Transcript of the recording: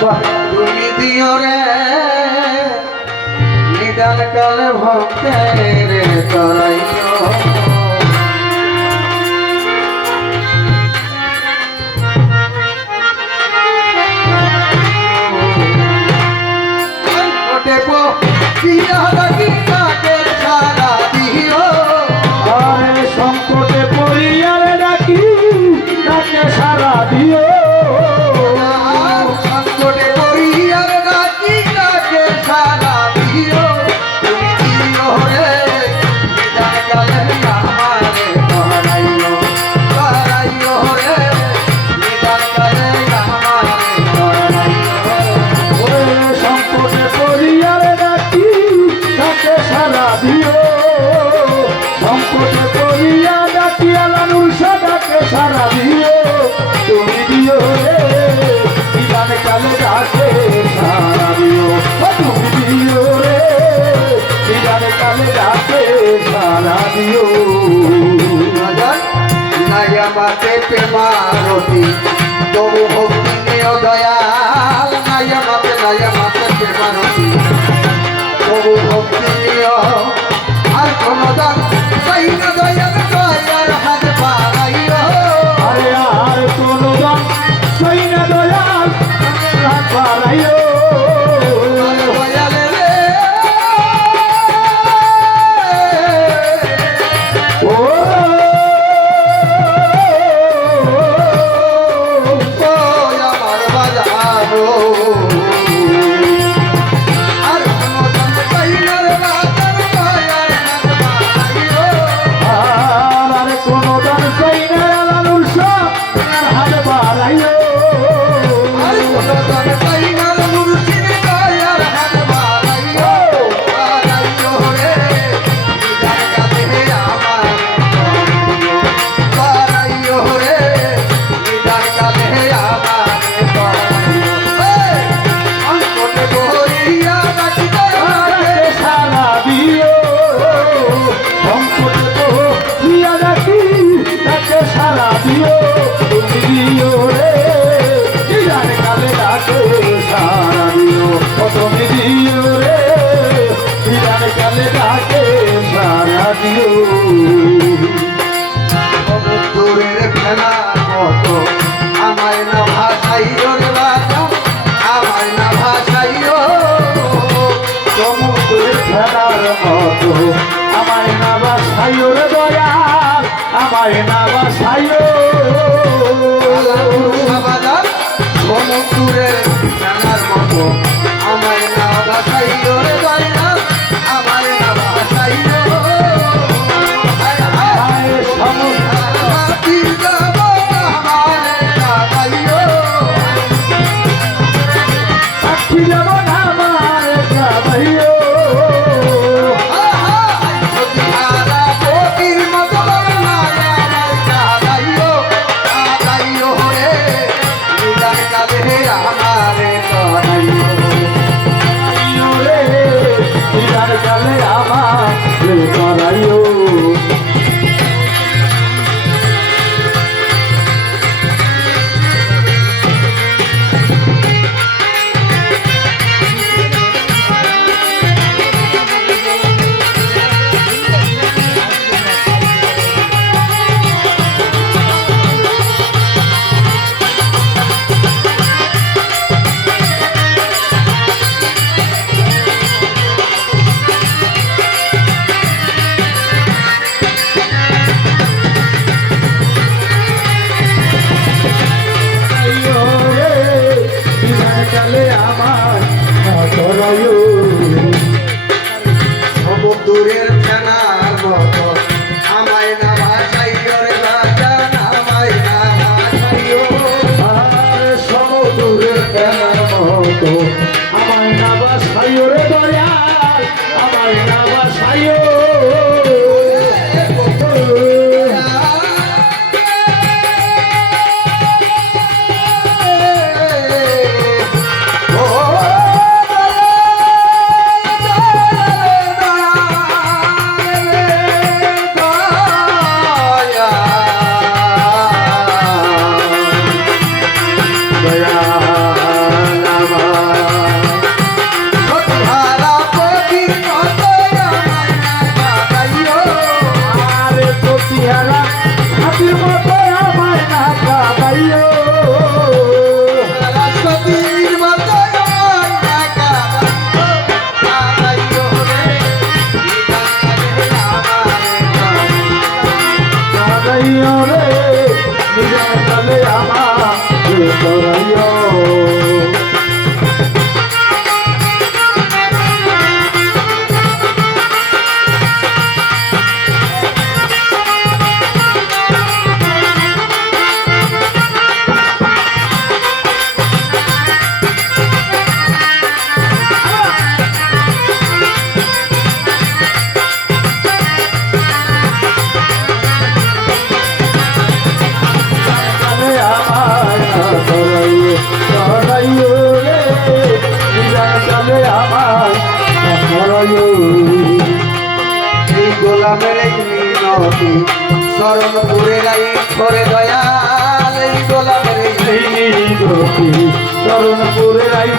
তুমি দিও রে। নিদান কাল ভক্তের তরাইও। তুমি দিও রে, বিধান কালে রাখে সারিও তুমি দিও রে, বিধান কালে রাখে সারিও নায়ামাতে প্রেমারতি তবু ভক্তি নিয় দয়াল নায়ামাতে নায়ামা তোরের খেলা কত আমায় না ভাষাইও রে বাজা আমায় না ভাষাইও সমুদ্রের খেলার মত আমায় না ভাষাইও রে দয়া আমায় না ভাষাইও মতো আমায় না ভাষাইও রে দয়া। চলে আমার স্মরণ পুরে গাই করে দয়াল গোলাপ রে স্মরণ পুরে গাই